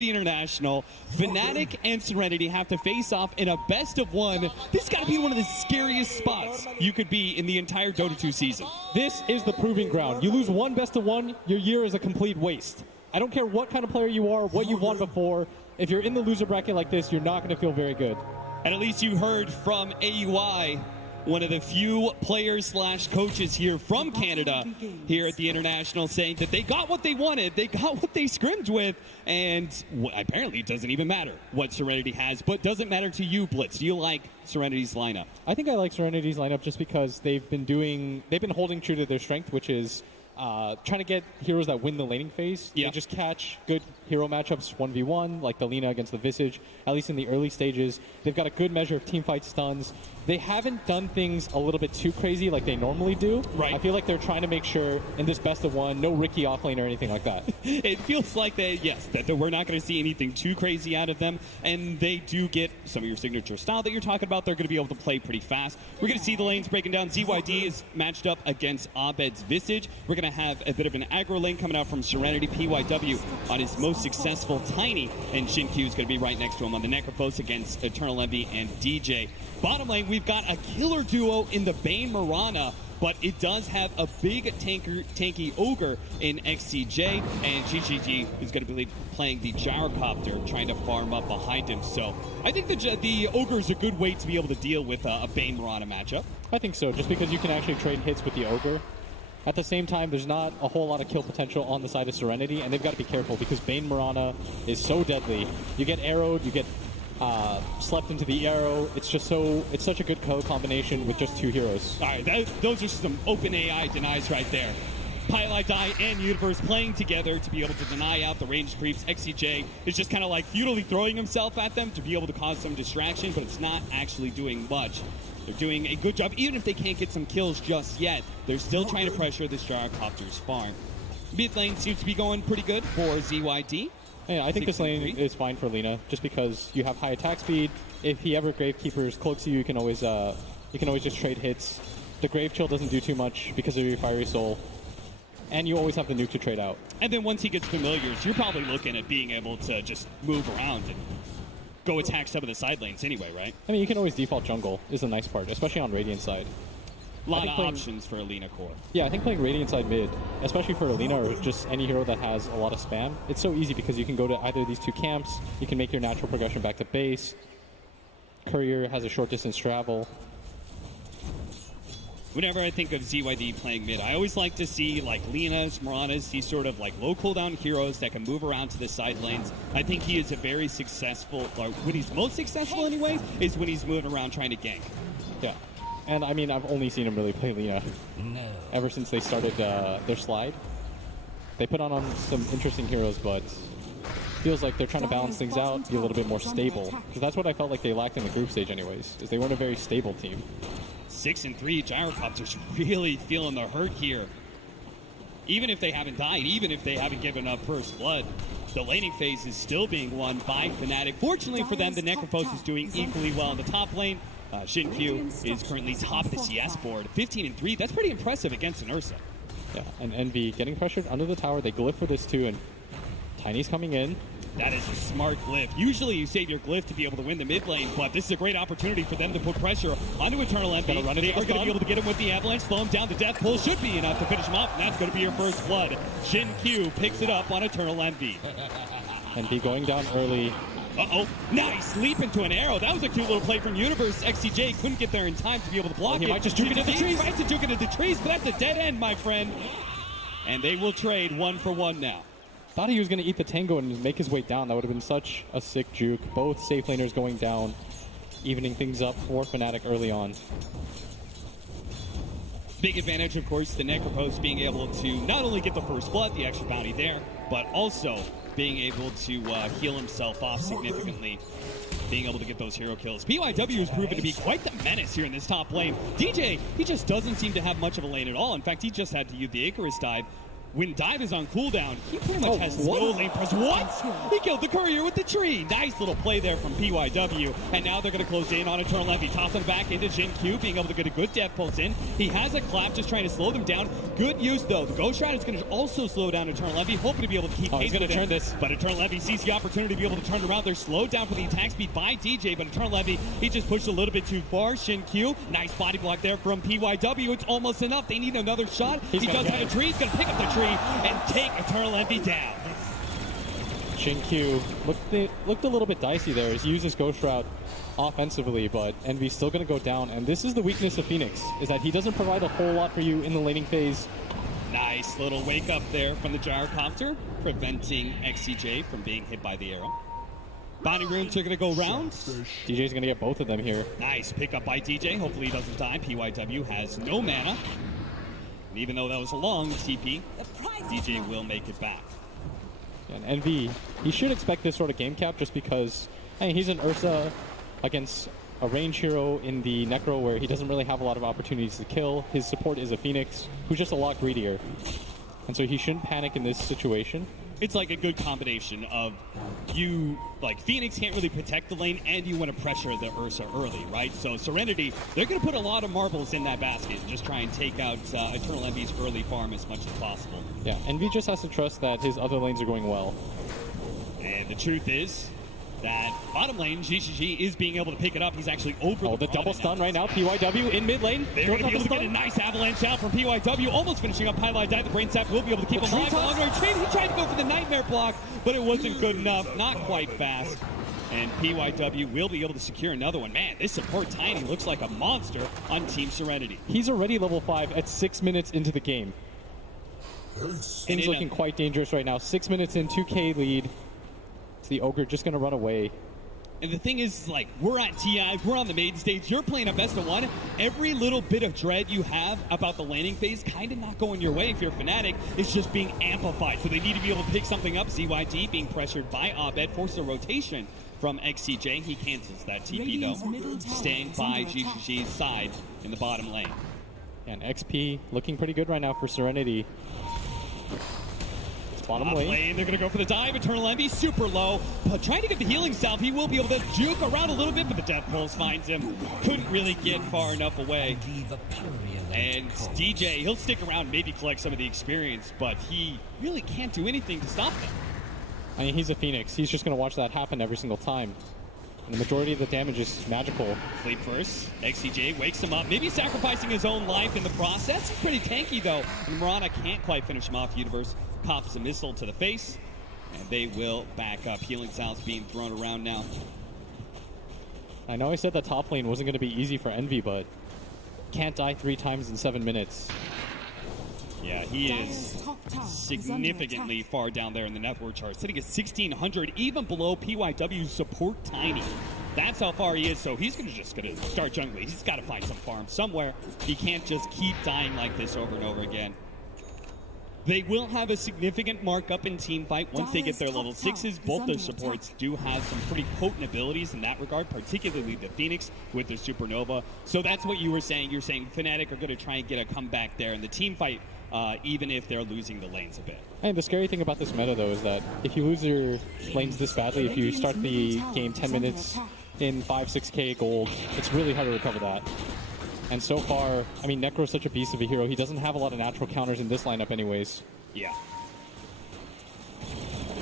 The International, Fnatic and Serenity have to face off in a best of one. This has got to be one of the scariest spots you could be in the entire Dota 2 season. This is the proving ground. You lose one best of one, your year is a complete waste. I don't care what kind of player you are, what you've won before. If you're in the loser bracket like this, you're not going to feel very good. And at least you heard from AUI, one of the few players slash coaches here from Canada here at the International, saying that they got what they wanted, they got what they scrimmed with, and apparently it doesn't even matter what Serenity has. But does it matter to you, Blitz? Do you like Serenity's lineup? I think I like Serenity's lineup just because they've been holding true to their strength, which is trying to get heroes that win the laning phase. Yeah. They just catch good hero matchups 1v1, like the Lina against the Visage, at least in the early stages. They've got a good measure of teamfight stuns. They haven't done things a little bit too crazy like they normally do. Right. I feel like they're trying to make sure in this best of one, no Ricky offlane or anything like that. It feels like that we're not going to see anything too crazy out of them, and they do get some of your signature style that you're talking about. They're going to be able to play pretty fast. We're going to see the lanes breaking down. ZYD is matched up against Abed's Visage. We're going to have a bit of an aggro lane coming out from Serenity. PYW on his most successful Tiny, and Shin-Q is going to be right next to him on the Necrophos against Eternal Envy and DJ. Bottom lane, we've got a killer duo in the Bane Mirana, but it does have a big tanky Ogre in XCJ, and GGG is going to be playing the Gyrocopter, trying to farm up behind him. So I think the Ogre is a good way to be able to deal with a Bane Mirana matchup. I think so, just because you can actually trade hits with the Ogre. At the same time, there's not a whole lot of kill potential on the side of Serenity, and they've got to be careful because Bane Mirana is so deadly. You get arrowed, you get slept into the arrow. It's such a good combination with just two heroes. All right, those are some open AI denies right there. Pylite Die and Universe playing together to be able to deny out the ranged creeps. XCJ is just kind of like futilely throwing himself at them to be able to cause some distraction, but it's not actually doing much. They're doing a good job. Even if they can't get some kills just yet, they're still trying to pressure this Gyrocopter's farm. Mid lane seems to be going pretty good for ZYD. Yeah, I think this lane is fine for Lina, just because you have high attack speed. If he ever Gravekeeper's cloaks you, you can always just trade hits. The Grave Chill doesn't do too much because of your Fiery Soul, and you always have the nuke to trade out. And then once he gets familiars, you're probably looking at being able to just move around and go attack some of the side lanes anyway, right? I mean, you can always default jungle is the nice part, especially on Radiant side. A lot of options for Alina core. Yeah, I think playing Radiant side mid, especially for Alina or just any hero that has a lot of spam, it's so easy because you can go to either of these two camps, you can make your natural progression back to base. Courier has a short distance travel. Whenever I think of ZYD playing mid, I always like to see like Lina's, Mirana's, these sort of like low cooldown heroes that can move around to the side lanes. I think he is a very successful, or when he's most successful anyway, is when he's moving around trying to gank. Yeah. And I mean, I've only seen him really play Lina ever since they started their slide. They put on some interesting heroes, but feels like they're trying to balance things out, be a little bit more stable. Because that's what I felt like they lacked in the group stage anyways, is they weren't a very stable team. 6-3, Gyrocopter's really feeling the hurt here. Even if they haven't died, even if they haven't given up first blood, the laning phase is still being won by Fnatic. Fortunately for them, the Necrophos is doing equally well in the top lane. Shin-Q is currently top of the CS board. 15-3, that's pretty impressive against an Ursa. Yeah, and Envy getting pressured under the tower. They glyph for this too, and Tiny's coming in. That is a smart glyph. Usually you save your glyph to be able to win the mid lane, but this is a great opportunity for them to put pressure onto Eternal Envy. They are going to be able to get him with the Avalanche, slow him down. The death pull should be enough to finish him off, and that's going to be your first blood. Shin-Q picks it up on Eternal Envy. Envy going down early. Uh-oh, nice leap into an arrow. That was a cute little play from Universe. XCJ couldn't get there in time to be able to block it. He might just juke it into the trees. Tries to juke it into the trees, but that's a dead end, my friend. And they will trade 1-for-1 now. Thought he was going to eat the tango and make his way down. That would have been such a sick juke. Both safe laners going down, evening things up for Fnatic early on. Big advantage, of course, the Necrophos being able to not only get the first blood, the extra bounty there, but also being able to heal himself off significantly, being able to get those hero kills. PYW has proven to be quite the menace here in this top lane. DJ, he just doesn't seem to have much of a lane at all. In fact, he just had to use the Icarus dive. when dive is on cooldown, he pretty much has what? no lane press. What? He killed the courier with the tree. Nice little play there from PYW. And now they're going to close in on Eternal Envy. Toss him back into Jin Q, being able to get a good death pulse in. He has a clap just trying to slow them down. Good use, though. The Ghost Rider is going to also slow down Eternal Envy, hoping to be able to keep pace. He's going to turn this. But Eternal Envy sees the opportunity to be able to turn around. They're slowed down for the attack speed by DJ, but Eternal Envy, he just pushed a little bit too far. Shin Q, nice body block there from PYW. It's almost enough. They need another shot. He does have a tree. He's going to pick up the tree and take Eternal Envy down. Shin Q looked a little bit dicey there. He uses Ghost Route offensively, but Envy's still going to go down. And this is the weakness of Phoenix, is that he doesn't provide a whole lot for you in the laning phase. Nice little wake up there from the gyrocopter, preventing XCJ from being hit by the arrow. Body runes are going to go round. DJ's going to get both of them here. Nice pick up by DJ. Hopefully he doesn't die. PYW has no mana. And even though that was a long TP, DJ will make it back. And Envy, he should expect this sort of game cap just because, hey, he's an Ursa against a range hero in the Necro where he doesn't really have a lot of opportunities to kill. His support is a Phoenix who's just a lot greedier. And so he shouldn't panic in this situation. It's like a good combination of you, like Phoenix can't really protect the lane and you want to pressure the Ursa early, right? So Serenity, they're going to put a lot of marbles in that basket and just try and take out Eternal Envy's early farm as much as possible. Yeah, Envy just has to trust that his other lanes are going well. And the truth is that bottom lane, GGG is being able to pick it up. He's actually over the double stun right now. PYW in mid lane. They're going to be able to get a nice avalanche out from PYW, almost finishing up Highlight Dive. The Brain Sap will be able to keep him alive. He tried to go for the Nightmare block, but it wasn't good enough. Not quite fast. And PYW will be able to secure another one. Man, this support Tiny looks like a monster on Team Serenity. He's already level 5 at 6 minutes into the game. Things looking quite dangerous right now. 6 minutes in, 2K lead. It's the Ogre just going to run away. And the thing is, like, we're at TI, we're on the maiden stage, you're playing a best of one. Every little bit of dread you have about the laning phase kind of not going your way if you're Fnatic. It's just being amplified. So they need to be able to pick something up. ZYD being pressured by Abed, forced a rotation from XCJ. He cancels that TP though, staying by GGG's side in the bottom lane. And XP looking pretty good right now for Serenity. Bottom lane. They're going to go for the dive. Eternal Envy super low, but trying to get the healing salve. He will be able to juke around a little bit, but the death pulse finds him. Couldn't really get far enough away. And DJ, he'll stick around, maybe collect some of the experience, but he really can't do anything to stop them. I mean, he's a Phoenix. He's just going to watch that happen every single time. And the majority of the damage is magical. Sleep first. XCJ wakes him up, maybe sacrificing his own life in the process. He's pretty tanky, though. And Mirana can't quite finish him off. Universe pops a missile to the face, and they will back up. Healing salves being thrown around now. I know I said that top lane wasn't going to be easy for Envy, but can't die 3 times in 7 minutes. Yeah, he is significantly far down there in the network chart, sitting at 1,600, even below PYW's support Tiny. That's how far he is, so he's just going to start jungling. He's got to find some farm somewhere. He can't just keep dying like this over and over again. They will have a significant markup in team fight once they get their level 6s. Both their supports do have some pretty potent abilities in that regard, particularly the Phoenix with their Supernova. So that's what you were saying. You're saying Fnatic are going to try and get a comeback there in the team fight, even if they're losing the lanes a bit. And the scary thing about this meta, though, is that if you lose your lanes this badly, if you start the game 10 minutes in 5-6K gold, it's really hard to recover that. And so far, I mean, Necro's such a beast of a hero. He doesn't have a lot of natural counters in this lineup anyways. Yeah.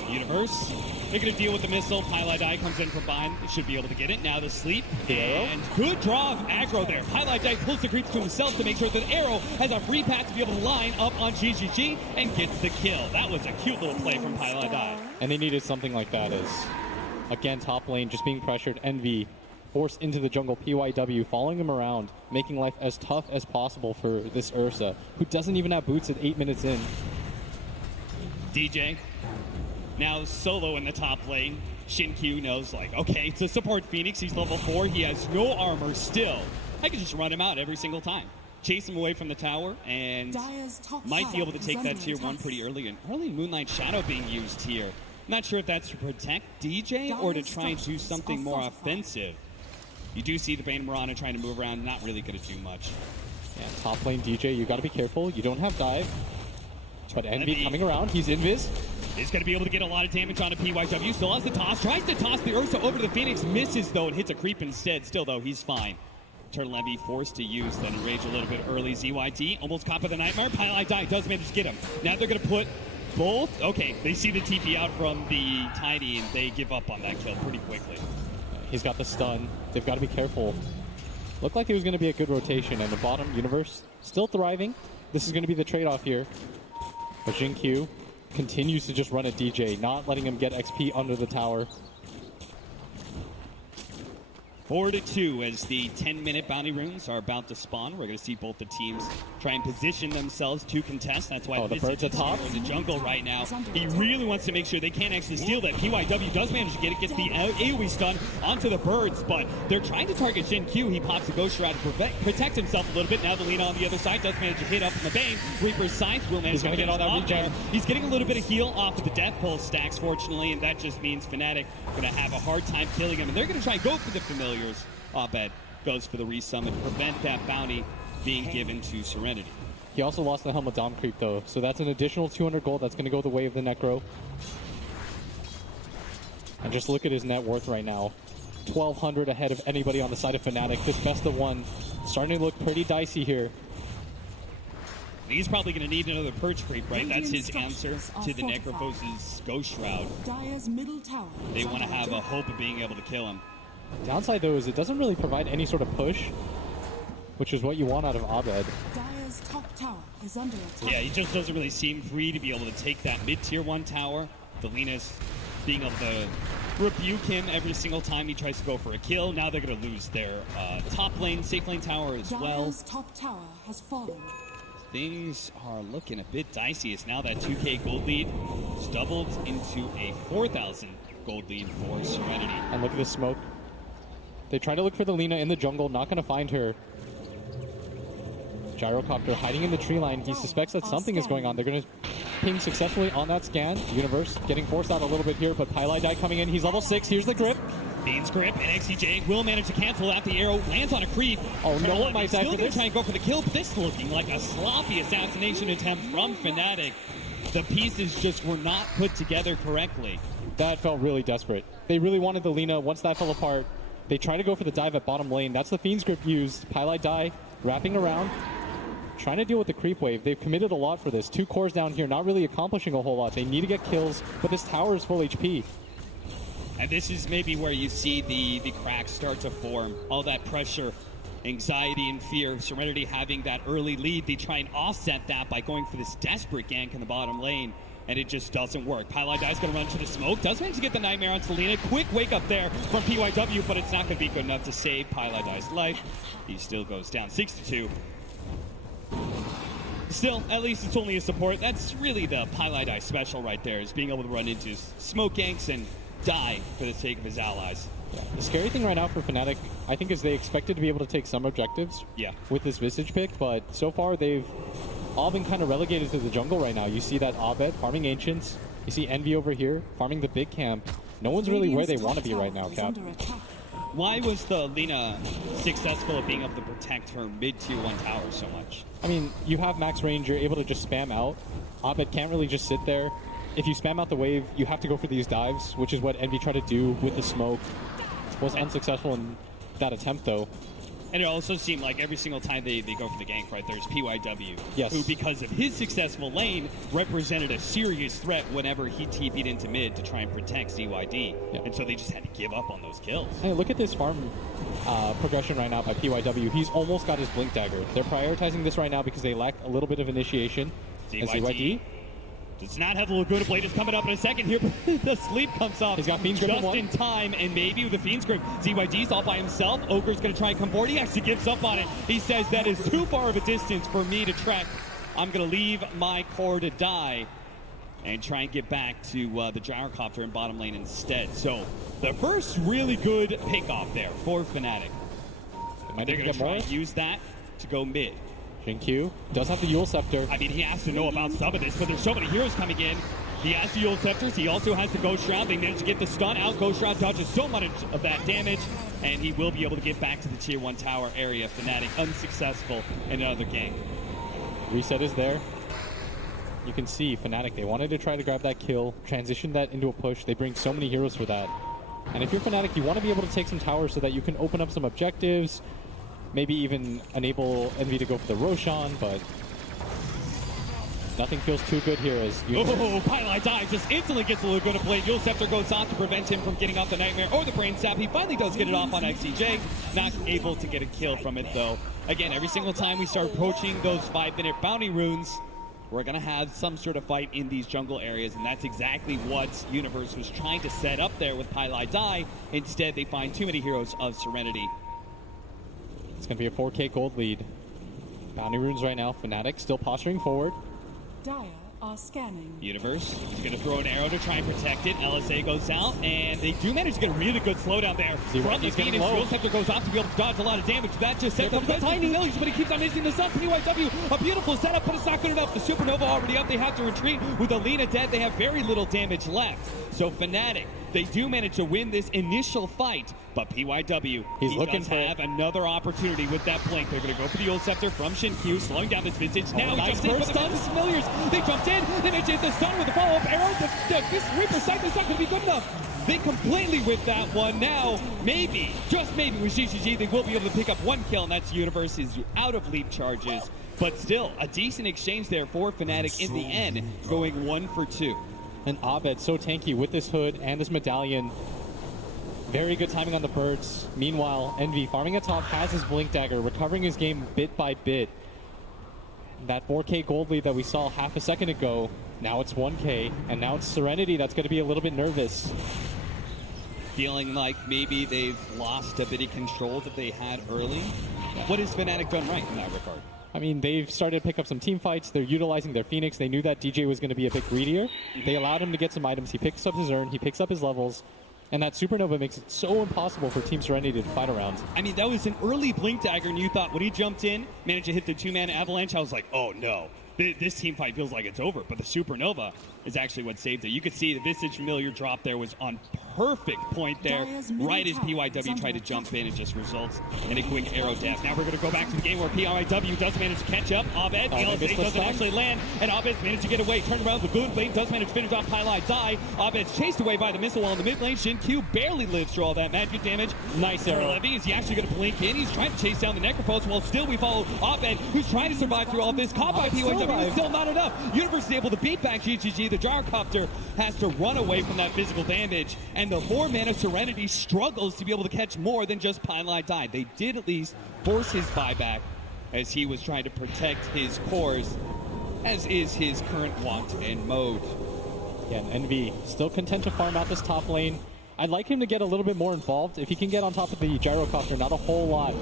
Universe, they're going to deal with the missile. Highlight Eye comes in from behind. They should be able to get it. Now the sleep. And good draw of aggro there. Highlight Eye pulls the creeps to himself to make sure that Arrow has a free path to be able to line up on GGG and gets the kill. That was a cute little play from Highlight Eye. And they needed something like that as, again, top lane just being pressured. Envy forced into the jungle. PYW following him around, making life as tough as possible for this Ursa, who doesn't even have boots at 8 minutes in. DJ, now solo in the top lane. Shin Q knows, like, okay, to support Phoenix, he's level 4. He has no armor still. I can just run him out every single time. Chase him away from the tower, and might be able to take that tier 1 pretty early. And early Moonlight Shadow being used here. I'm not sure if that's to protect DJ or to try and do something more offensive. You do see the Bane Mirana trying to move around, not really going to do much. Yeah, top lane DJ, you got to be careful. You don't have dive. But Envy coming around, he's invis. Is going to be able to get a lot of damage on a PYW. Still has the toss, tries to toss the Ursa over to the Phoenix, misses though, and hits a creep instead. Still though, he's fine. Turtle Envy forced to use that enrage a little bit early. ZYD almost caught by the Nightmare. Pylai Die does manage to get him. Now they're going to put both. Okay, they see the TP out from the Tiny and they give up on that kill pretty quickly. He's got the stun. They've got to be careful. Looked like it was going to be a good rotation, and the bottom universe still thriving. This is going to be the trade-off here. But Jin continues to just run at DJ, not letting him get XP under the tower. 4-2 as the 10-minute bounty runes are about to spawn. We're going to see both the teams try and position themselves to contest. That's why the bird's atop in the jungle right now. He really wants to make sure they can't actually steal that. PYW does manage to get it, gets the AoE stun onto the birds, but they're trying to target Jin Q. He pops the Ghost Shroud to protect himself a little bit. Now the Lina on the other side does manage to hit up from the Bane. Reaper's Scythe will manage to get all that regen. He's getting a little bit of heal off of the Death Pulse stacks, fortunately, and that just means Fnatic going to have a hard time killing him, and they're going to try and go for the familiar. Abed goes for the resummon, prevent that bounty being given to Serenity. He also lost the Helm of Dom creep though, so that's an additional 200 gold that's going to go the way of the Necro. And just look at his net worth right now. 1,200 ahead of anybody on the side of Fnatic. This best of one starting to look pretty dicey here. He's probably going to need another perch creep, right? That's his answer to the Necrophose's Ghost Shroud. They want to have a hope of being able to kill him. Downside though is it doesn't really provide any sort of push, which is what you want out of Abed. Dire's top tower is under attack. Yeah, he just doesn't really seem free to be able to take that mid-tier 1 tower. The Lina's being able to rebuke him every single time he tries to go for a kill. Now they're going to lose their top lane, safe lane tower as well. Dire's top tower has fallen. Things are looking a bit dicey. It's now that 2K gold lead is doubled into a 4,000 gold lead for Serenity. And look at this smoke. They try to look for the Lina in the jungle, not going to find her. Gyrocopter hiding in the tree line. He suspects that something is going on. They're going to ping successfully on that scan. Universe getting forced out a little bit here, but Pylai Die coming in. He's level 6. Here's the grip. Bean's grip, and XCJ will manage to cancel out the arrow. Lands on a creep. Oh, no one might die for Still going this. to try and go for the kill, but this looking like a sloppy assassination attempt from Fnatic. The pieces just were not put together correctly. That felt really desperate. They really wanted the Lina. Once that fell apart, they try to go for the dive at bottom lane. That's the Fiend's Grip used. Pylai Die wrapping around, trying to deal with the creep wave. They've committed a lot for this. 2 cores down here, not really accomplishing a whole lot. They need to get kills, but this tower is full HP. And this is maybe where you see the cracks start to form. All that pressure, anxiety, and fear. Serenity having that early lead. They try and offset that by going for this desperate gank in the bottom lane. And it just doesn't work. Pylai Die's going to run to the smoke. Does manage to get the Nightmare on Selena. Quick wake up there from PYW, but it's not going to be good enough to save Pylai Die's life. He still goes down 6-2. Still, at least it's only a support. That's really the Pylai Die special right there, is being able to run into smoke ganks and die for the sake of his allies. Yeah. The scary thing right now for Fnatic, I think, is they expected to be able to take some objectives with this Visage pick, but so far they've all been kind of relegated to the jungle right now. You see that Abed farming Ancients. You see Envy over here farming the big camp. No one's really where they want to be right now, Cap. Why was the Lina successful at being able to protect her mid-tier 1 tower so much? I mean, you have max range, you're able to just spam out. Abed can't really just sit there. If you spam out the wave, you have to go for these dives, which is what Envy tried to do with the smoke. Was unsuccessful in that attempt, though. And it also seemed like every single time they go for the gank, right, there's PYW, yes, who, because of his successful lane, represented a serious threat whenever he TP'd into mid to try and protect ZYD. Yeah. And so they just had to give up on those kills. Hey, look at this farm progression right now by PYW. He's almost got his Blink Dagger. They're prioritizing this right now because they lack a little bit of initiation. ZYD does not have the Laguna Blade. Is coming up in a second here, but the sleep comes off. He's got Fiend's Grip just in time, and maybe with the Fiend's Grip, ZYD's all by himself. Ogre's going to try and come forward. He actually gives up on it. He says that is too far of a distance for me to trek. I'm going to leave my core to die and try and get back to the Gyrocopter in bottom lane instead. So the first really good pick-off there for Fnatic. They're going to try and use that to go mid. Jin does have the Yule Scepter. I mean, he has to know about some of this, but there's so many heroes coming in. He has the Yule Scepters. He also has the Ghost Shroud. They managed to get the stun out. Ghost Shroud dodges so much of that damage, and he will be able to get back to the tier 1 tower area. Fnatic unsuccessful in another gank. Reset is there. you can see Fnatic, they wanted to try to grab that kill, transition that into a push. They bring so many heroes for that. And if you're Fnatic, you want to be able to take some towers so that you can open up some objectives, maybe even enable Envy to go for the Roshan, but nothing feels too good here as Pylai dive just instantly gets a little bit of play. Yule Scepter goes off to prevent him from getting off the Nightmare or the Brain Sap. He finally does get it off on XCJ. Not able to get a kill from it, though. Again, every single time we start approaching those 5-minute bounty runes, we're going to have some sort of fight in these jungle areas, and that's exactly what Universe was trying to set up there with Pylai Die. Instead, they find too many heroes of Serenity. It's going to be a 4K gold lead. Bounty runes right now. Fnatic still posturing forward. Dire are scanning. Universe is going to throw an arrow to try and protect it. LSA goes out, and they do manage to get a really good slowdown there. From the Phoenix, Yule Scepter goes off to be able to dodge a lot of damage. That just sets up the tiny millions, but he keeps on missing the sun. PYW, a beautiful setup, but it's not good enough. The Supernova already up. They have to retreat. With Alina dead, they have very little damage left. So Fnatic, they do manage to win this initial fight, but PYW, he's he looking does for have another opportunity with that blink. They're going to go for the Yule Scepter from Shin-Q, slowing down this Visage. Now he jumps in for the Ventus Familiars. They jumped in, they managed to hit the stun with a follow-up arrow. This Reaper Sight is not going to be good enough. They completely whip that one. Now, maybe, just maybe with GGG, they will be able to pick up one kill, and that's Universe is out of leap charges. But still, a decent exchange there for Fnatic in the end, going 1 for 2. And Abed so tanky with this hood and this medallion. Very good timing on the birds. Meanwhile, Envy farming a top, has his Blink Dagger, recovering his game bit by bit. That 4K gold lead that we saw half a second ago, now it's 1K, and now it's Serenity that's going to be a little bit nervous. Feeling like maybe they've lost a bit of control that they had early. What has Fnatic done right in that regard? I mean, they've started to pick up some team fights. They're utilizing their Phoenix. They knew that DJ was going to be a bit greedier. They allowed him to get some items. He picks up his Urn. He picks up his levels. And that Supernova makes it so impossible for Team Serenity to fight around. I mean, that was an early Blink Dagger, and you thought when he jumped in, managed to hit the 2-man Avalanche, I was like, oh no. This team fight feels like it's over, but the Supernova is actually what saved it. You could see the Visage Familiar drop there was on perfect point there, right as PYW tried to jump in. It just results in a quick arrow death. Now we're going to go back to the game where PYW does manage to catch up. Abed, LSA doesn't actually land, and Abed's managed to get away. Turn around, the Goon Blade does manage to finish off Pylai Die. Abed's chased away by the missile wall in the mid lane. Shin-Q barely lives through all that magic damage. Nice arrow. Levy, is he actually going to blink in? He's trying to chase down the Necrophos. Well, still we follow Abed, who's trying to survive through all this. Caught by PYW, still not enough. Universe is able to beat back GGG. The Gyrocopter has to run away from that physical damage, and the 4-mana Serenity struggles to be able to catch more than just Pylai Die. They did at least force his buyback as he was trying to protect his cores, as is his current want and mode. Yeah, and Envy still content to farm out this top lane. I'd like him to get a little bit more involved. If he can get on top of the Gyrocopter, not a whole lot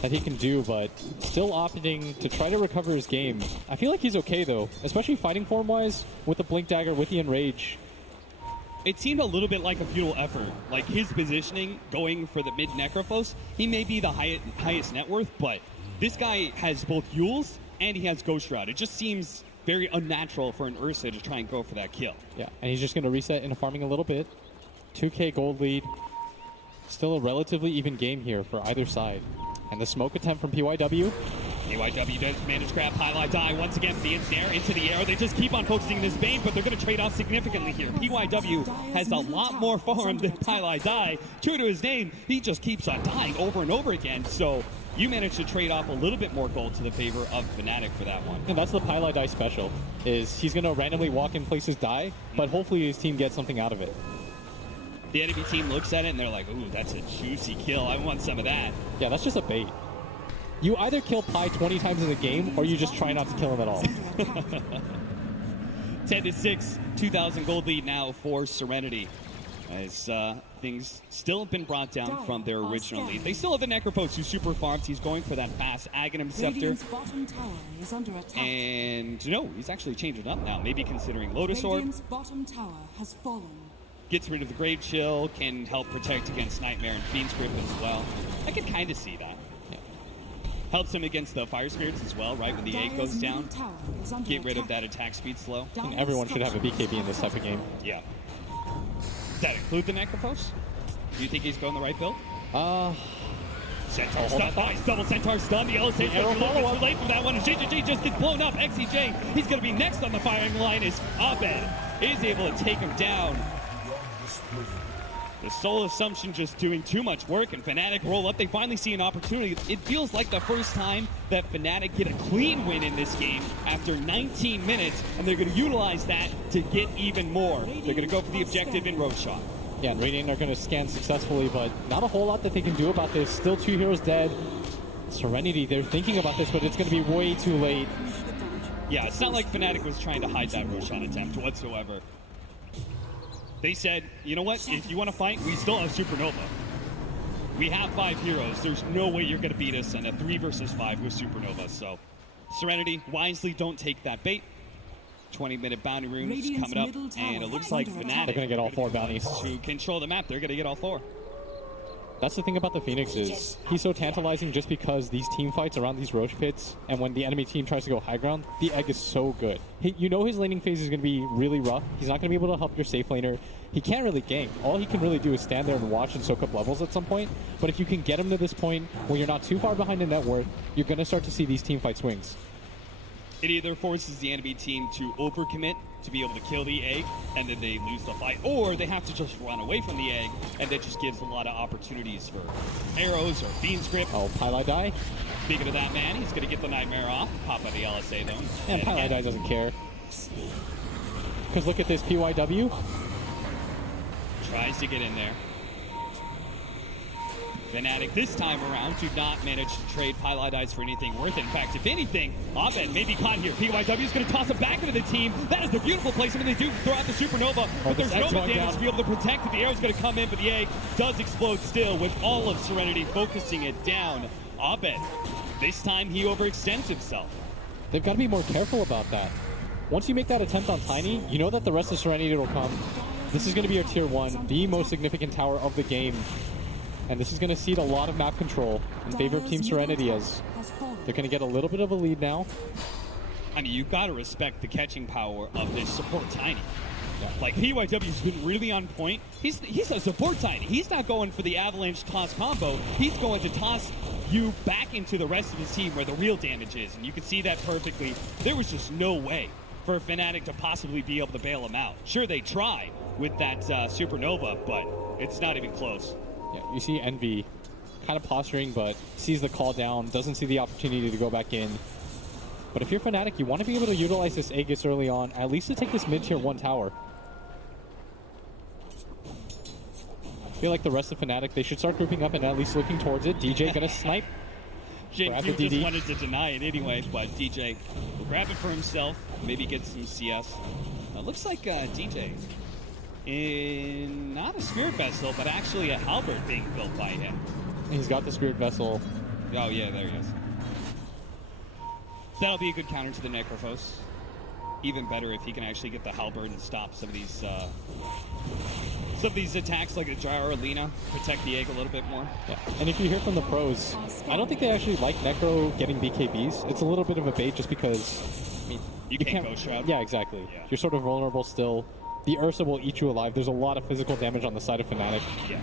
that he can do, but still opting to try to recover his game. I feel like he's okay, though, especially fighting form-wise, with the Blink Dagger, with the Enrage. It seemed a little bit like a futile effort. Like his positioning, going for the mid Necrophos, he may be the highest net worth, but this guy has both Yules and he has Ghost Shroud. It just seems very unnatural for an Ursa to try and go for that kill. Yeah, and he's just going to reset into farming a little bit. 2K gold lead. Still a relatively even game here for either side. And the smoke attempt from PYW. PYW does manage to grab Pylai Die once again. The ensnare into the air. They just keep on focusing this Bane, but they're going to trade off significantly here. PYW has a lot more farm than Pylai Die. True to his name, he just keeps on dying over and over again. So you managed to trade off a little bit more gold to the favor of Fnatic for that one. And that's the Pylai Die special, is he's going to randomly walk in places die, but hopefully his team gets something out of it. The enemy team looks at it and they're like, ooh, that's a juicy kill. I want some of that. Yeah, that's just a bait. You either kill Pi 20 times in the game, or you just try not to kill him at all. 10-6, 2,000 gold lead now for Serenity. As things still have been brought down from their original lead. They still have the Necrophos who super farms. He's going for that fast Aghanim Scepter. Bottom tower is under attack. And no, he's actually changed it up now. Maybe considering Lotus Orb. Radiant's bottom tower has fallen. Gets rid of the Grave Chill, can help protect against Nightmare and Fiend's Grip as well. I can kind of see that. Yeah. Helps him against the Fire Spirits as well, right? When the 8 goes down, get rid of that attack speed slow. I think everyone should have a BKB in this type of game. Yeah. Does that include the Necrophos? Do you think he's going the right build? Centaur hold stun, that thought. nice double Centaur stun. The LSA's going to be a little bit too late for that one. GGG just gets blown up. XCJ, he's going to be next on the firing line as Abed is able to take him down. The Soul Assumption just doing too much work, and Fnatic roll up. They finally see an opportunity. It feels like the first time that Fnatic get a clean win in this game after 19 minutes, and they're going to utilize that to get even more. They're going to go for the objective in road shot. Yeah, and Radiant are going to scan successfully, but not a whole lot that they can do about this. Still 2 heroes dead. Serenity, they're thinking about this, but it's going to be way too late. Yeah, it's not like Fnatic was trying to hide that road shot attempt whatsoever. They said, you know what, if you want to fight, we still have Supernova. We have 5 heroes. There's no way you're going to beat us in a 3 versus 5 with Supernova. So, Serenity, wisely don't take that bait. 20-minute bounty runes Radiant's coming up, middle tower and it looks is like under Fnatic attack. They're going to get all 4 bounties. to control the map. They're going to get all 4. That's the thing about the Phoenix is he's so tantalizing just because these team fights around these Roach pits, and when the enemy team tries to go high ground, the egg is so good. You know his laning phase is going to be really rough. He's not going to be able to help your safe laner. He can't really gank. All he can really do is stand there and watch and soak up levels at some point. But if you can get him to this point where you're not too far behind in net worth, you're going to start to see these team fight swings. It either forces the enemy team to overcommit to be able to kill the egg, and then they lose the fight, or they have to just run away from the egg, and that just gives a lot of opportunities for arrows or Fiend's Grip. Oh, Pylai die? Speaking of that, man, he's going to get the Nightmare off. Pop out the LSA, though. And Pylai die doesn't care. Because look at this PYW. Tries to get in there. Fnatic this time around do not manage to trade Pylai dies for anything worth it. In fact, if anything, Abed may be caught here. PYW is going to toss him back into the team. That is the beautiful place. I mean, they do throw out the Supernova, but there's no damage to be able to protect it. The arrow's going to come in, but the egg does explode still with all of Serenity focusing it down. Abed, this time he overextends himself. They've got to be more careful about that. Once you make that attempt on Tiny, you know that the rest of Serenity will come. This is going to be your tier 1, the most significant tower of the game. And this is going to cede a lot of map control in favor of Team Serenity as they're going to get a little bit of a lead now. I mean, you've got to respect the catching power of this support Tiny. Yeah. Like, PYW's been really on point. He's a support Tiny. He's not going for the Avalanche toss combo. He's going to toss you back into the rest of his team where the real damage is. And you can see that perfectly. There was just no way for Fnatic to possibly be able to bail him out. Sure, they try with that Supernova, but it's not even close. Yeah, you see Envy kind of posturing, but sees the call down, doesn't see the opportunity to go back in. But if you're Fnatic, you want to be able to utilize this Aegis early on, at least to take this mid-tier 1 tower. I feel like the rest of Fnatic, they should start grouping up and at least looking towards it. DJ gonna snipe. Jinju just wanted to deny it anyway, but DJ will grab it for himself, maybe get some CS. Looks like DJ in not a Spirit Vessel, but actually a Halberd being built by him. He's got the Spirit Vessel. Oh yeah, there he is. So that'll be a good counter to the Necrophos. Even better if he can actually get the Halberd and stop some of these attacks like the Gyro or Lina, protect the egg a little bit more. Yeah. And if you hear from the pros, I don't think they actually like Necro getting BKBs. It's a little bit of a bait just because I mean, you can't go Shroud. Yeah, exactly. Yeah. You're sort of vulnerable still. The Ursa will eat you alive. There's a lot of physical damage on the side of Fnatic. Yeah.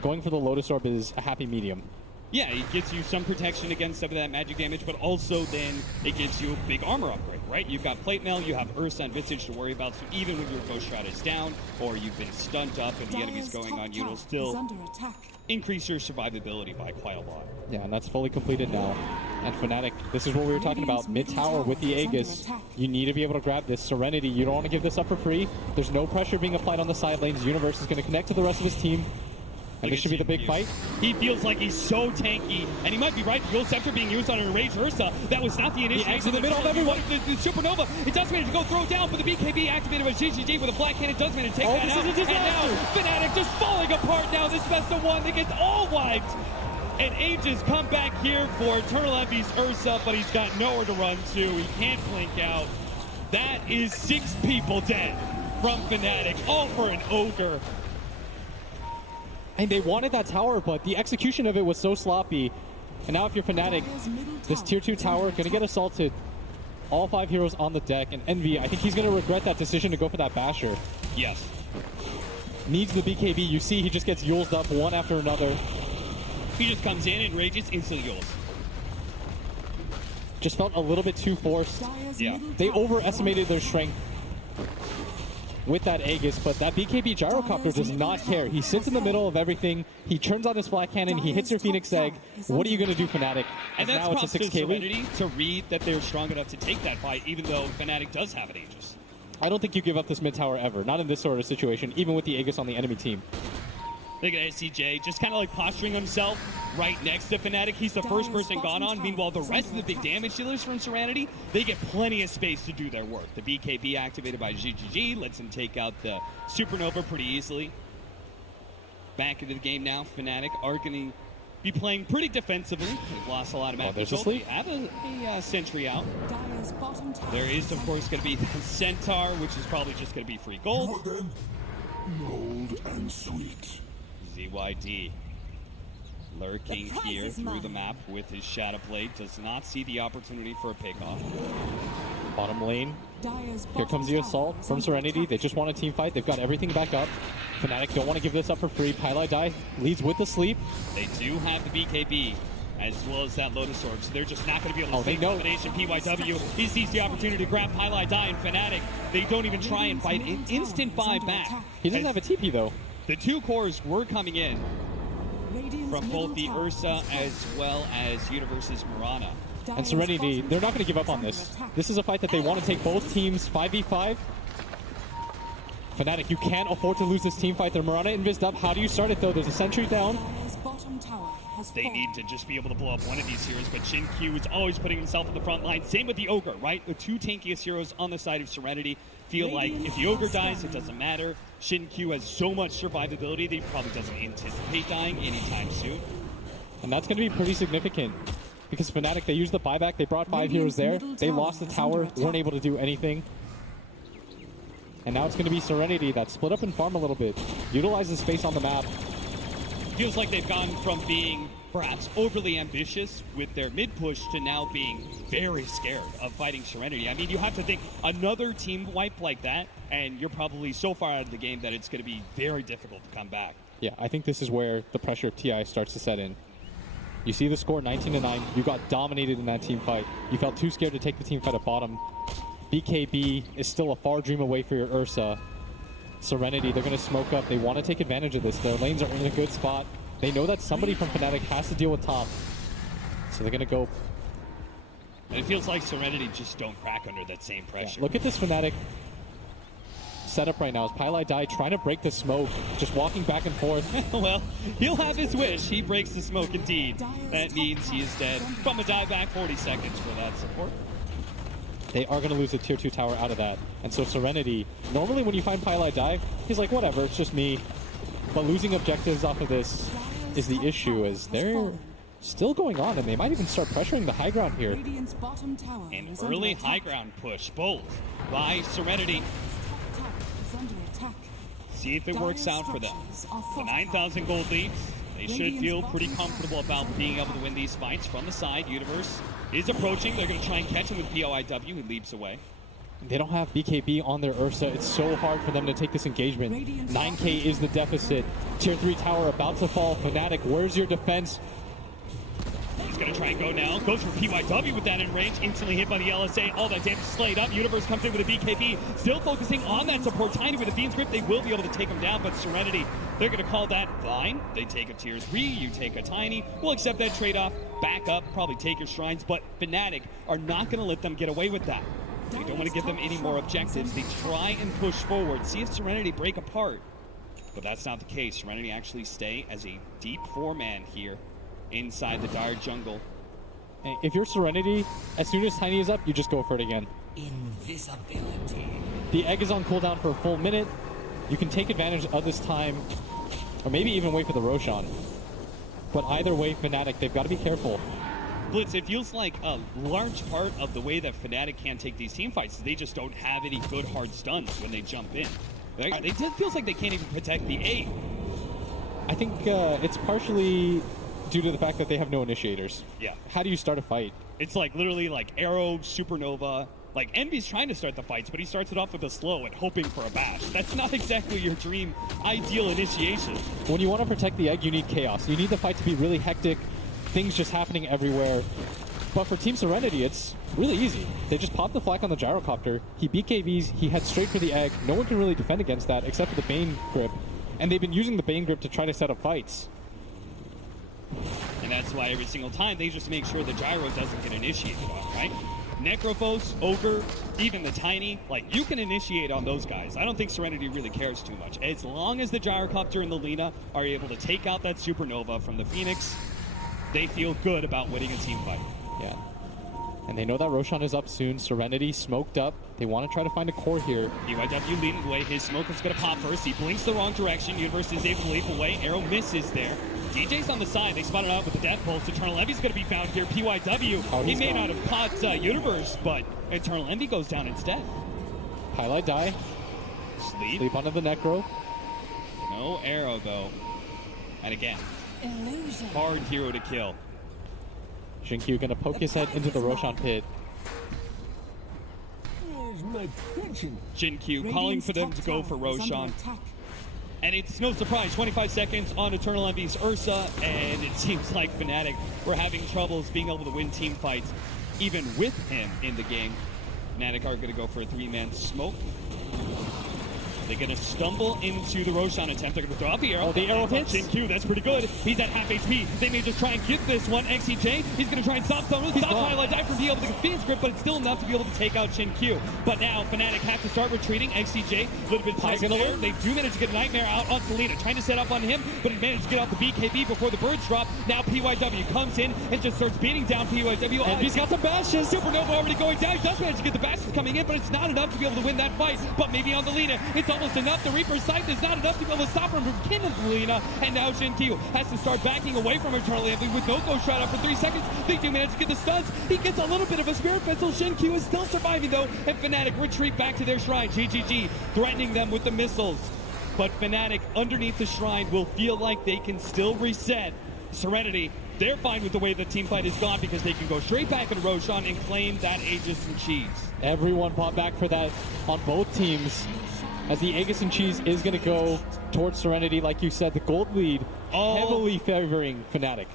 Going for the Lotus Orb is a happy medium. Yeah, it gives you some protection against some of that magic damage, but also then it gives you a big armor upgrade, right? You've got Plate Mail, you have Ursa and Visage to worry about, so even when your Ghost Shroud is down, or you've been stunned up and the enemy's going on, you will still increase your survivability by quite a lot. Yeah, and that's fully completed now. And Fnatic, this is what we were talking about, mid-tower with the Aegis. You need to be able to grab this. Serenity, you don't want to give this up for free. There's no pressure being applied on the side lanes. Universe is going to connect to the rest of his team. And this should be the big fight. He feels like he's so tanky, and he might be right. The Gold Scepter being used on an enraged Ursa. That was not the initiative. He's in the middle of everyone. The Supernova, it does manage to go throw down, but the BKB activated by GGG with a Black Cannon does manage to take that out. And now Fnatic just falling apart now. This best of 1, they get all wiped. And Aegis come back here for Eternal Envy's Ursa, but he's got nowhere to run to. He can't blink out. That is 6 people dead from Fnatic, all for an Ogre. And they wanted that tower, but the execution of it was so sloppy. And now if you're Fnatic, this tier 2 tower going to get assaulted. All 5 heroes on the deck, and Envy, I think he's going to regret that decision to go for that Basher. Yes. Needs the BKB. You see he just gets Yulesed up one after another. He just comes in and rages, instantly goals. Just felt a little bit too forced. Dire's Yeah. middle They tower overestimated their strength with that Aegis, but that BKB Gyrocopter does not care. He sits in the middle of everything. He turns on his flat cannon. He hits your Phoenix Egg. What are you going to do, Fnatic? And As that's now it's props a to 6K lead. Serenity to read that they're strong enough to take that fight, even though Fnatic does have an Aegis. I don't think you give up this mid tower ever. Not in this sort of situation, even with the Aegis on the enemy team. Look at SCJ, just kind of like posturing himself right next to Fnatic. He's the first person gone on. Meanwhile, the rest of the big damage dealers from Serenity, they get plenty of space to do their work. The BKB activated by GGG lets him take out the Supernova pretty easily. Back into the game now, Fnatic are going to be playing pretty defensively. They've lost a lot of map there's a control. sleep. They have a sentry out. Dire's bottom tower There is, of course, going to be the Centaur, which is probably just going to be free gold. Gold and sweet. ZYD lurking The prize here is through mine. the map with his Shadow Blade. Does not see the opportunity for a pickoff. Bottom lane. Dire's Here comes the bottom assault tower is from under Serenity. attack. They just want a team fight. They've got everything back up. Fnatic don't want to give this up for free. Pylai Die leads with the sleep. They do have the BKB as well as that Lotus Orb, so they're just not going to be able to they take know. combination. PYW, he sees the opportunity to grab Pylai Die and Fnatic. They don't even try and fight. An instant buy back. He doesn't have a TP though. The two cores were coming in Radiant's from middle both the tower Ursa is as well as Universe's Mirana. Dire's And Serenity, bottom they're not going to tower give up is on under this. attack. This is a fight that they want to take both teams 5v5. Fnatic, you can't afford to lose this team fight. They're Mirana invised up. How do you start it though? There's a sentry down. Dire's bottom tower has They fallen. need to just be able to blow up one of these heroes, but Shin Q is always putting himself in the front line. Same with the Ogre, right? The two tankiest heroes on the side of Serenity feel like if the Ogre dies, it doesn't matter. Shin Q has so much survivability that he probably doesn't anticipate dying anytime soon. And that's going to be pretty significant. Because Fnatic, they used the buyback. They brought 5 heroes there. They lost the tower. Weren't able to do anything. And now it's going to be Serenity that split up and farm a little bit. Utilize the space on the map. Feels like they've gone from being perhaps overly ambitious with their mid push to now being very scared of fighting Serenity. I mean, you have to think another team wipe like that, and you're probably so far out of the game that it's going to be very difficult to come back. Yeah, I think this is where the pressure of TI starts to set in. You see the score 19-9. You got dominated in that team fight. You felt too scared to take the team fight at bottom. BKB is still a far dream away for your Ursa. Serenity, they're going to smoke up. They want to take advantage of this. Their lanes are in a good spot. They know that somebody from Fnatic has to deal with top. So they're going to go. And it feels like Serenity just don't crack under that same Yeah, pressure. look at this Fnatic setup right now. As Pylai Die trying to break the smoke, just walking back and forth. Well, he'll have his wish. He breaks the smoke indeed. That means he is dead. From a dive back, 40 seconds for that support. They are going to lose a tier 2 tower out of that. And so Serenity, normally when you find Pylai Die, he's like, whatever, it's just me. But losing objectives off of this is the issue, as they're still going on, and they might even start pressuring the high ground here. Radiant's bottom tower An is under early attack. high ground push, bold by Serenity. Top tower is under attack. See if it works out for them. Structures are The fortified. 9,000 gold leads. They should feel pretty comfortable about being able to win these fights from the side. Universe is approaching. They're going to try and catch him with POIW. He leaps away. They don't have BKB on their Ursa. It's so hard for them to take this engagement. 9k is the deficit. Tier 3 tower about to fall. Fnatic, where's your defense? He's going to try and go now. Goes for PYW with that in range. Instantly hit by the LSA. All that damage slayed up. Universe comes in with a BKB. Still focusing on that support. Tiny with a Fiend's Grip. They will be able to take him down, but Serenity, they're going to call that fine. They take a tier 3. You take a Tiny. We'll accept that trade-off. Back up. Probably take your shrines, but Fnatic are not going to let them get away with that. They don't want to give them any more objectives. They try and push forward. See if Serenity break apart. But that's not the case. Serenity actually stay as a deep 4-man here inside the Dire jungle. If you're Serenity, as soon as Tiny is up, you just go for it again. Invisibility. The egg is on cooldown for a full minute. You can take advantage of this time, or maybe even wait for the Roshan. But either way, Fnatic, they've got to be careful. Blitz, it feels like a large part of the way that Fnatic can't take these team fights is they just don't have any good hard stuns when they jump in. It feels like they can't even protect the A. I think it's partially due to the fact that they have no initiators. Yeah. How do you start a fight? It's like literally like Arrow, Supernova, Like, Envy's trying to start the fights, but he starts it off with a slow and hoping for a bash. That's not exactly your dream ideal initiation. When you want to protect the egg, you need chaos. You need the fight to be really hectic, things just happening everywhere. But for Team Serenity, it's really easy. They just pop the flak on the gyrocopter. He BKBs, he heads straight for the egg. No one can really defend against that except for the Bane grip. And they've been using the Bane grip to try to set up fights. And that's why every single time they just make sure the gyro doesn't get initiated on, right? Necrophos, Ogre, even the Tiny, like, you can initiate on those guys. I don't think Serenity really cares too much. As long as the Gyrocopter and the Lina are able to take out that Supernova from the Phoenix, they feel good about winning a team fight. Yeah. And they know that Roshan is up soon. Serenity smoked up. They want to try to find a core here. EYW leading the way. His smoke is going to pop first. He blinks the wrong direction. Universe is able to leap away. Arrow misses there. DJ's on the side. They spotted out with the Death Pulse. Eternal Envy's going to be found here. PYW, he may not have caught Universe, but Eternal Envy goes down instead. Highlight die. Sleep onto the Necro. No arrow, though. And again, Illusion. hard hero to kill. Jinkyu going to poke his head into the Roshan pit. Where's my pension? Jinkyu calling for them to go for Roshan. And it's no surprise, 25 seconds on Eternal Envy's Ursa, and it seems like Fnatic were having troubles being able to win team fights, even with him in the game. Fnatic are going to go for a 3-man smoke. They're going to stumble into the Roshan attempt. They're going to throw out the arrow. Oh, the arrow hits. Jinkyu, that's pretty good. He's at half HP. They may just try and get this one. XCJ, he's going to try and stop someone. Stop Highlight Die from being able to get Phoenix Grip, but it's still enough to be able to take out Jinkyu. But now Fnatic have to start retreating. XCJ, a little bit tight there. They do manage to get a Nightmare out on Selena, trying to set up on him, but he managed to get out the BKB before the birds drop. Now PYW comes in and just starts beating down PYW. And he's got some bashes. Supernova already going down. He does manage to get the bashes coming in, but it's not enough to be able to win that fight. But maybe on the Lina, it's almost enough. The Reaper's sight is not enough to be able to stop him from killing the Lina. And now Jinkyu has to start backing away from Eternal Envy with no ghost shot up for 3 seconds. They do manage to get the stuns. He gets a little bit of a Spirit Vessel. Jinkyu is still surviving though, and Fnatic retreat back to their shrine. GGG threatening them with the missiles. But Fnatic underneath the shrine will feel like they can still reset. Serenity, they're fine with the way the team fight is gone because they can go straight back into Roshan and claim that Aegis and Cheese. Everyone fought back for that on both teams. As the Aegis and Cheese is going to go towards Serenity, like you said, the gold lead heavily favoring Fnatic.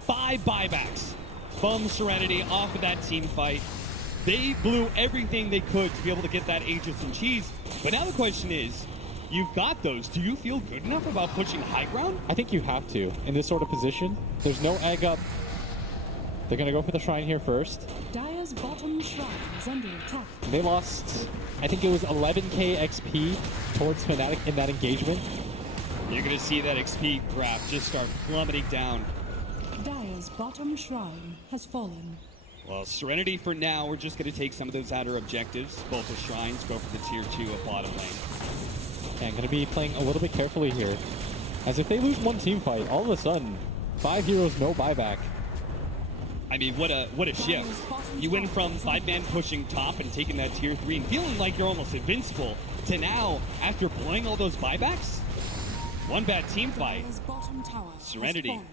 5 buybacks from Serenity off of that team fight. They blew everything they could to be able to get that Aegis and Cheese. But now the question is, you've got those. Do you feel good enough about pushing high ground? I think you have to in this sort of position. There's no egg up. They're going to go for the shrine here first. Dire's bottom shrine is under attack. They lost, I think it was 11k XP towards Fnatic in that engagement. You're going to see that XP graph just start plummeting down. Dire's bottom shrine has fallen. Well, Serenity for now, we're just going to take some of those outer objectives. Both the shrines go for the tier 2 of bottom lane. And going to be playing a little bit carefully here. As if they lose one team fight, all of a sudden, 5 heroes, no buyback. I mean, what a shift. You went from 5-man pushing top and taking that tier 3 and feeling like you're almost invincible to now, after blowing all those buybacks, one bad team fight, Dire's bottom tower has Serenity fallen.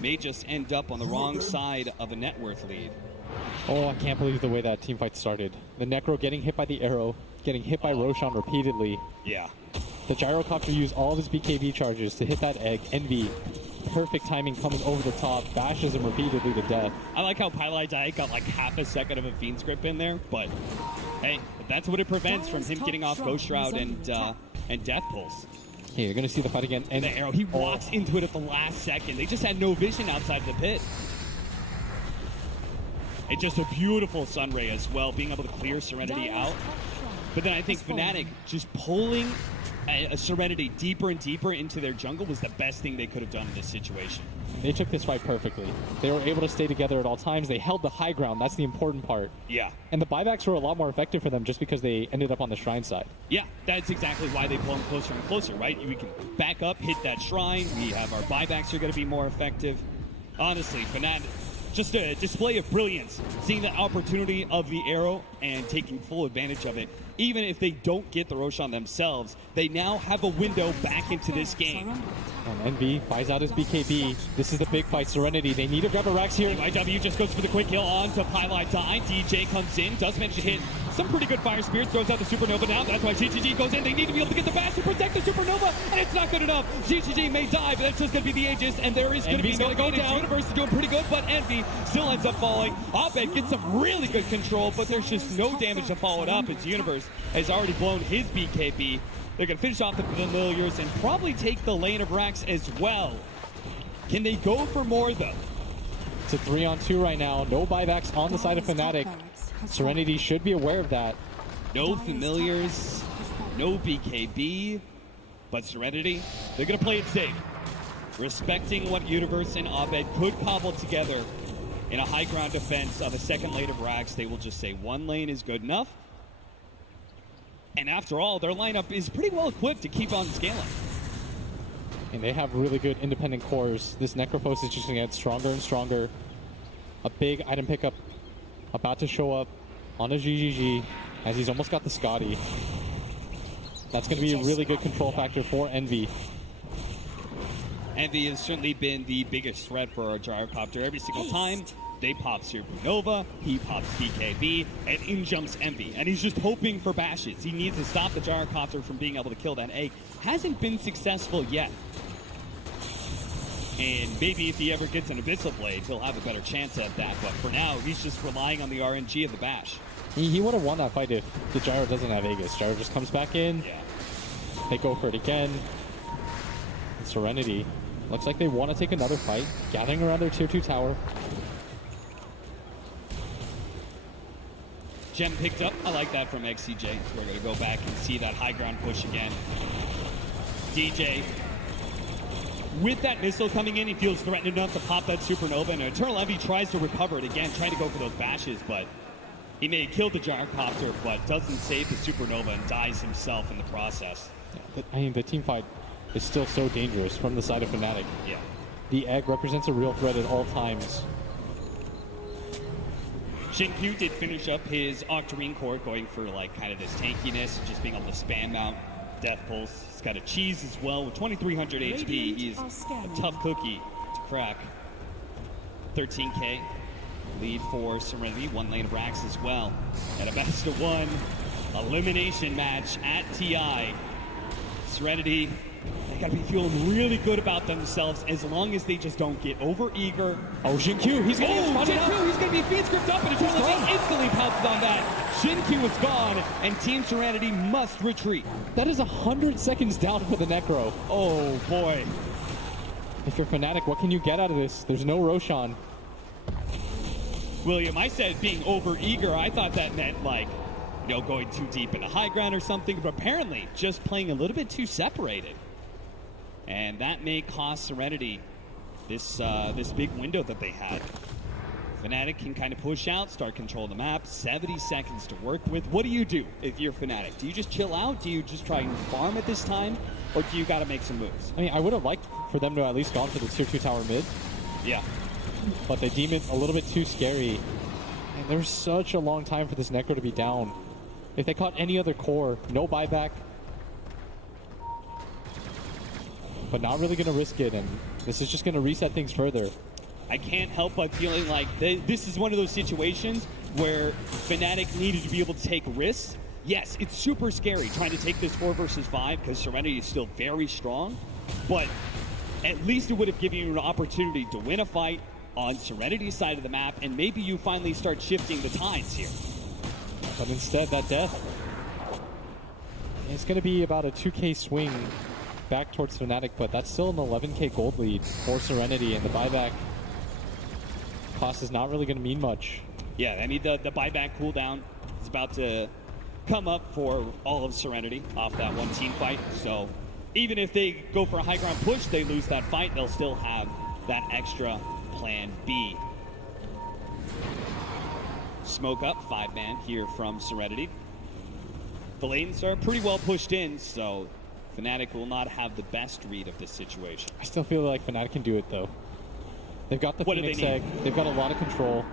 may just end up on the wrong side of a net worth lead. Oh, I can't believe the way that team fight started. The Necro getting hit by the arrow, getting hit by Roshan repeatedly. Yeah. The Gyrocopter used all of his BKB charges to hit that egg. Envy, perfect timing, comes over the top, bashes him repeatedly to death. I like how Pylai Dai got like half a second of a Fiend's Grip in there, but hey, that's what it prevents from him getting off Ghost Shroud and Death Pulse. Here, you're going to see the fight again. And the arrow, he walks into it at the last second. They just had no vision outside the pit. It's just a beautiful Sunray as well, being able to clear Serenity out. But then I think Fnatic just pulling a Serenity deeper and deeper into their jungle was the best thing they could have done in this situation. They took this fight perfectly. They were able to stay together at all times. They held the high ground. That's the important part. Yeah. And the buybacks were a lot more effective for them just because they ended up on the shrine side. Yeah, that's exactly why they pull them closer and closer, right? We can back up, hit that shrine. We have our buybacks are going to be more effective. Honestly, Fnatic, just a display of brilliance, seeing the opportunity of the arrow and taking full advantage of it. Even if they don't get the Roshan themselves, they now have a window back into this game. And Envy buys out his BKB. This is the big fight. Serenity, they need to grab a Rax here. YW just goes for the quick kill on to Pylai Die. DJ comes in, does manage to hit some pretty good fire spirits, throws out the Supernova now. That's why GGG goes in. They need to be able to get the bash to protect the Supernova, and it's not good enough. GGG may die, but that's just going to be the Aegis, and there is going to be no go down. Universe is doing pretty good, but Envy still ends up falling. Abed gets some really good control, but there's just no damage to follow it up as Universe has already blown his BKB. They're going to finish off the Familiars and probably take the lane of Rax as well. Can they go for more, though? It's a 3-on-2 right now. No buybacks on the side of Fnatic. Serenity should be aware of that. No Familiars, no BKB, but Serenity, they're going to play it safe. Respecting what Universe and Abed could cobble together in a high ground defense of a second lane of Rax. They will just say one lane is good enough. And after all, their lineup is pretty well equipped to keep on scaling. And they have really good independent cores. This Necrophos is just going to get stronger and stronger. A big item pickup about to show up on a GGG as he's almost got the Scotty. That's going to be a really good control factor for Envy. Envy has certainly been the biggest threat for our Gyrocopter every single time. They pop Supernova, he pops BKB, and in jumps Envy. And he's just hoping for bashes. He needs to stop the Gyrocopter from being able to kill that egg. Hasn't been successful yet. And maybe if he ever gets an Abyssal Blade, he'll have a better chance at that. But for now, he's just relying on the RNG of the bash. He would have won that fight if the Gyro doesn't have Aegis. Gyro just comes back in. Yeah. They go for it again. And Serenity looks like they want to take another fight, gathering around their tier 2 tower. Gem picked up. I like that from XCJ. We're going to go back and see that high ground push again. DJ, with that missile coming in, he feels threatened enough to pop that Supernova, and Eternal Envy tries to recover it again, trying to go for those bashes, but he may have killed the Gyrocopter, but doesn't save the Supernova and dies himself in the process. Yeah, I mean, the team fight is still so dangerous from the side of Fnatic. Yeah. The egg represents a real threat at all times. Shinkyu did finish up his Octarine core, going for like kind of this tankiness, just being able to spam out Death Pulse. He's got a cheese as well with 2,300 HP. He's a tough cookie to crack. 13k lead for Serenity, one lane of Rax as well. And a best of one elimination match at TI. Serenity, they gotta be feeling really good about themselves as long as they just don't get over eager. Oh, Shinkyu, he's gonna get spotted out. He's gonna be feed script up, and Eternal Envy instantly pounces on that. Shinkyu is gone, and Team Serenity must retreat. That is 100 seconds down for the Necro. Oh boy. If you're Fnatic, what can you get out of this? There's no Roshan. William, I said being over eager. I thought that meant like, you know, going too deep into high ground or something, but apparently just playing a little bit too separated. And that may cost Serenity this big window that they had. Fnatic can kind of push out, start controlling the map. 70 seconds to work with. What do you do if you're Fnatic? Do you just chill out? Do you just try and farm at this time? Or do you got to make some moves? I mean, I would have liked for them to at least gone for the tier 2 tower mid. Yeah. But they deem it a little bit too scary. And there's such a long time for this Necro to be down. If they caught any other core, no buyback. But not really going to risk it, and this is just going to reset things further. I can't help but feeling like this is one of those situations where Fnatic needed to be able to take risks. Yes, it's super scary trying to take this 4 versus 5 because Serenity is still very strong, but at least it would have given you an opportunity to win a fight on Serenity's side of the map, and maybe you finally start shifting the tides here. But instead, that death, it's going to be about a 2k swing back towards Fnatic, but that's still an 11k gold lead for Serenity, and the buyback cost is not really going to mean much. Yeah, I mean, the buyback cooldown is about to come up for all of Serenity off that one team fight, so even if they go for a high ground push, they lose that fight, they'll still have that extra plan B. Smoke up, 5-man here from Serenity. The lanes are pretty well pushed in, so Fnatic will not have the best read of this situation. I still feel like Fnatic can do it, though. They've got the What do Phoenix they need? egg. They've got a lot of control.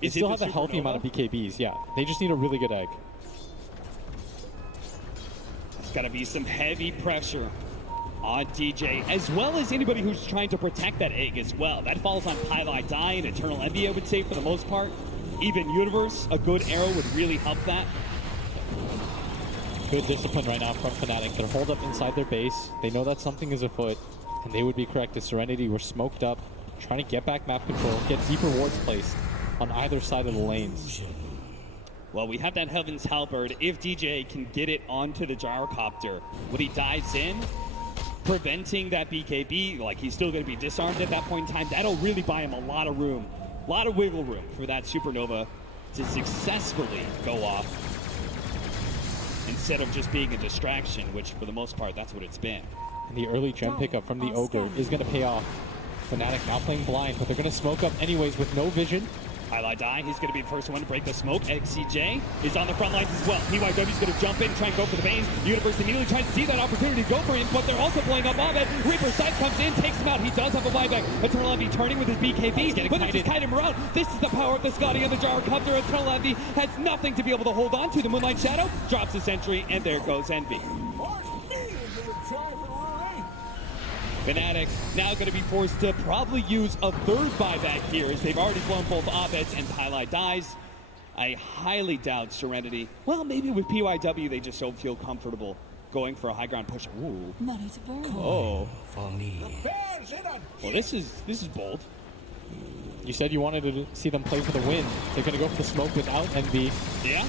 They Is it still the have a healthy Supernova? amount of BKBs, yeah. They just need a really good egg. There's got to be some heavy pressure on DJ, as well as anybody who's trying to protect that egg as well. That falls on Pylai Die and Eternal Envy, I would say, for the most part. Even Universe, a good arrow would really help that. Good discipline right now from Fnatic. They're holed up inside their base. They know that something is afoot, and they would be correct if Serenity were smoked up, trying to get back map control, get deeper wards placed on either side of the lanes. Well, we have that Heaven's Halberd. If DJ can get it onto the gyrocopter, when he dives in, preventing that BKB, like he's still going to be disarmed at that point in time, that'll really buy him a lot of room, a lot of wiggle room for that Supernova to successfully go off instead of just being a distraction, which for the most part, that's what it's been. And the early gem pickup from the Ogre is going to pay off. Fnatic now playing blind, but they're going to smoke up anyways with no vision. Highlight Die, he's going to be the first one to break the smoke. XCJ is on the front lines as well. PYW's going to jump in, try and go for the base. Universe immediately tries to see that opportunity to go for him, but they're also playing up Mohamed. Reaper Sight comes in, takes him out. He does have a buyback. Eternal Envy turning with his BKB, but they just kite him around. This is the power of the Scotty and the gyrocopter. Eternal Envy has nothing to be able to hold on to. The Moonlight Shadow drops the sentry, and there goes Envy. Fnatic now going to be forced to probably use a third buyback here, as they've already blown both Abeds and Pylai Dies. I highly doubt Serenity. Well, maybe with PYW they just don't feel comfortable going for a high ground push. Ooh. Money to burn. Oh. For me. Well, this is bold. You said you wanted to see them play for the win. They're going to go for the smoke without Envy. Yeah.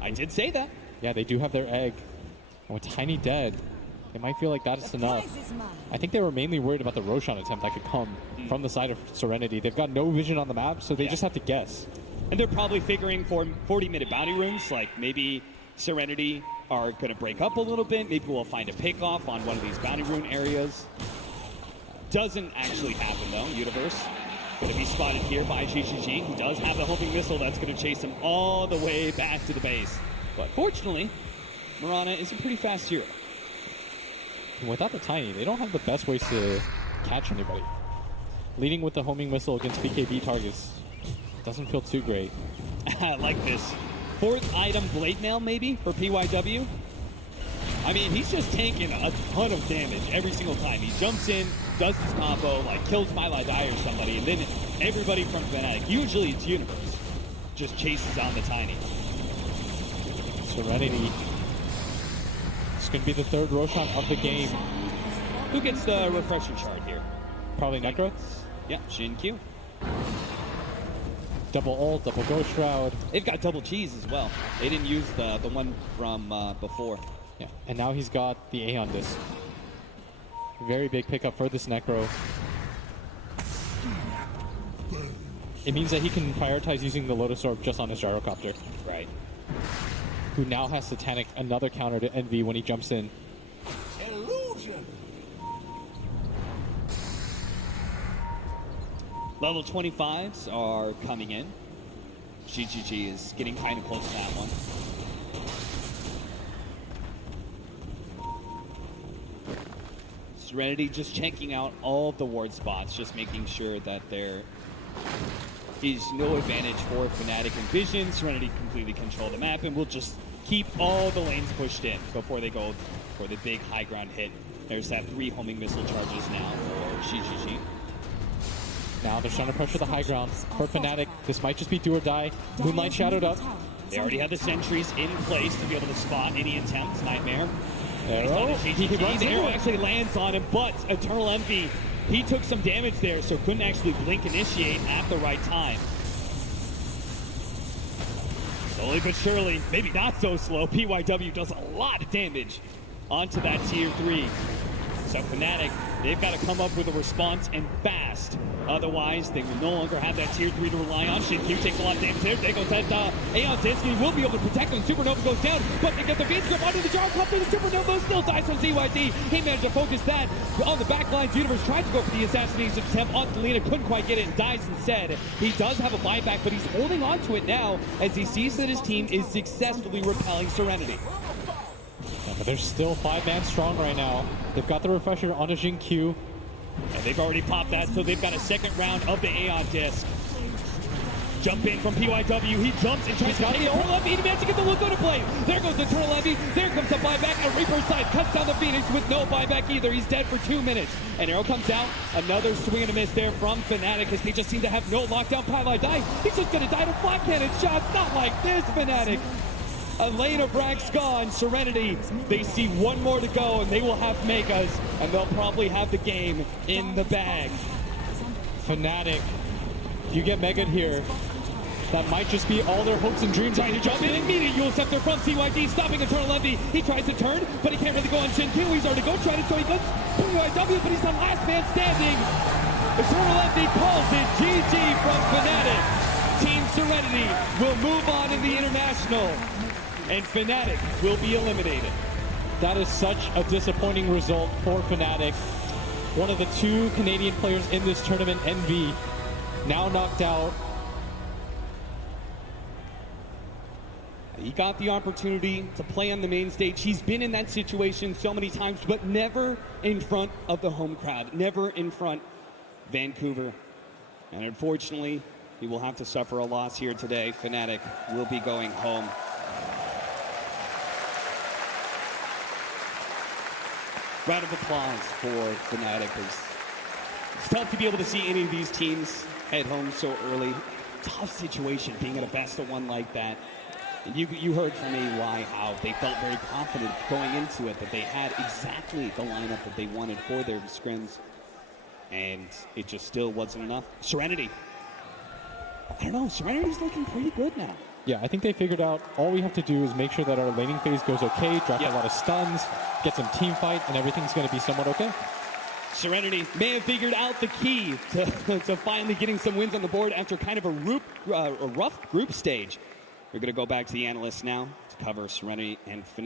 I did say that. Yeah, they do have their egg. And with Tiny dead, they might feel like that's enough. I think they were mainly worried about the Roshan attempt that could come from the side of Serenity. They've got no vision on the map, so they just have to guess. And they're probably figuring for 40-minute bounty runes, like maybe Serenity are going to break up a little bit. Maybe we'll find a pick-off on one of these bounty rune areas. Doesn't actually happen, though. Universe going to be spotted here by GGG. He does have the homing missile that's going to chase him all the way back to the base. But fortunately, Mirana is a pretty fast hero. Without the Tiny, they don't have the best ways to catch anybody. Leading with the homing missile against BKB targets doesn't feel too great. I like this. Fourth item, Blade Mail, maybe, for PYW. I mean, he's just taking a ton of damage every single time. He jumps in, does his combo, like kills Pylai Die or somebody, and then everybody from Fnatic, usually it's Universe, just chases down the Tiny. Serenity. It's going to be the third Roshan of the game. Who gets the refresher shard here? Probably Necro. Yeah, Shin Q. Double ult, double Ghost Shroud. They've got double cheese as well. They didn't use the one from before. Yeah, and now he's got the Aeon Disc. Very big pickup for this Necro. It means that he can prioritize using the Lotus Orb just on his gyrocopter. Right. Who now has to tank another counter to Envy when he jumps in. Illusion. Level 25s are coming in. GGG is getting kind of close to that one. Serenity just checking out all of the ward spots, just making sure that there is no advantage for Fnatic and Vision. Serenity completely control the map, and we'll just keep all the lanes pushed in before they go for the big high ground hit. There's that 3 homing missile charges now for GGG. Now they're trying to pressure the high ground. For Fnatic, this might just be do or die. Moonlight shadowed up. They already have the sentries in place to be able to spot any attempts. Nightmare. Arrow. He runs the arrow actually lands on him, but Eternal Envy, he took some damage there, so couldn't actually blink initiate at the right time. Slowly but surely, maybe not so slow, PYW does a lot of damage onto that tier 3. So Fnatic, they've got to come up with a response and fast. Otherwise, they will no longer have that tier 3 to rely on. Shin-Q takes a lot of damage there. There goes that Aeon Disc. He will be able to protect them. Supernova goes down, but they get the Beast Grip onto the gyrocopter. The Supernova still dies from ZYD. He managed to focus that on the back lines. Universe tried to go for the assassination attempt on Selena, couldn't quite get it and dies instead. He does have a buyback, but he's holding on to it now as he sees that his team is successfully repelling Serenity. Yeah, but they're still 5-man strong right now. They've got the refresher on a Jin Q. And they've already popped that, so they've got a second round of the Aeon disc. Jump in from PYW. He jumps and tries to take the Eternal Envy. He managed to get the look to play. There goes the Eternal Envy. There comes the buyback. A Reaper side cuts down the Phoenix with no buyback either. He's dead for 2 minutes. And Arrow comes out. Another swing and a miss there from Fnatic as they just seem to have no lockdown. Pylai dies. He's just going to die to flat cannon shots. Not like this, Fnatic. A lane of Brax gone. Serenity, they see one more to go, and they will have Megas, and they'll probably have the game in the bag. Fnatic, if you get Mega here, that might just be all their hopes and dreams. Trying to jump in immediate Yule Scepter from CYD, stopping Eternal Envy. He tries to turn, but he can't really go on Shin-Q. He's already go tried it, so he goes PYW, but he's the last man standing. Eternal Envy calls it GG from Fnatic. Team Serenity will move on in the International, and Fnatic will be eliminated. That is such a disappointing result for Fnatic. One of the 2 Canadian players in this tournament, NV, now knocked out. He got the opportunity to play on the main stage. He's been in that situation so many times, but never in front of the home crowd, never in front of Vancouver. And unfortunately, he will have to suffer a loss here today. Fnatic will be going home. Round of applause for Fnatic. It's tough to be able to see any of these teams head home so early. Tough situation being at a best of 1 like that. And you heard from me how they felt very confident going into it, that they had exactly the lineup that they wanted for their scrims. And it just still wasn't enough. Serenity. I don't know, Serenity's looking pretty good now. Yeah, I think they figured out all we have to do is make sure that our laning phase goes okay, drop a lot of stuns, get some team fight, and everything's going to be somewhat okay. Serenity may have figured out the key to finally getting some wins on the board after kind of a rough group stage. We're going to go back to the analysts now to cover Serenity and Fnatic.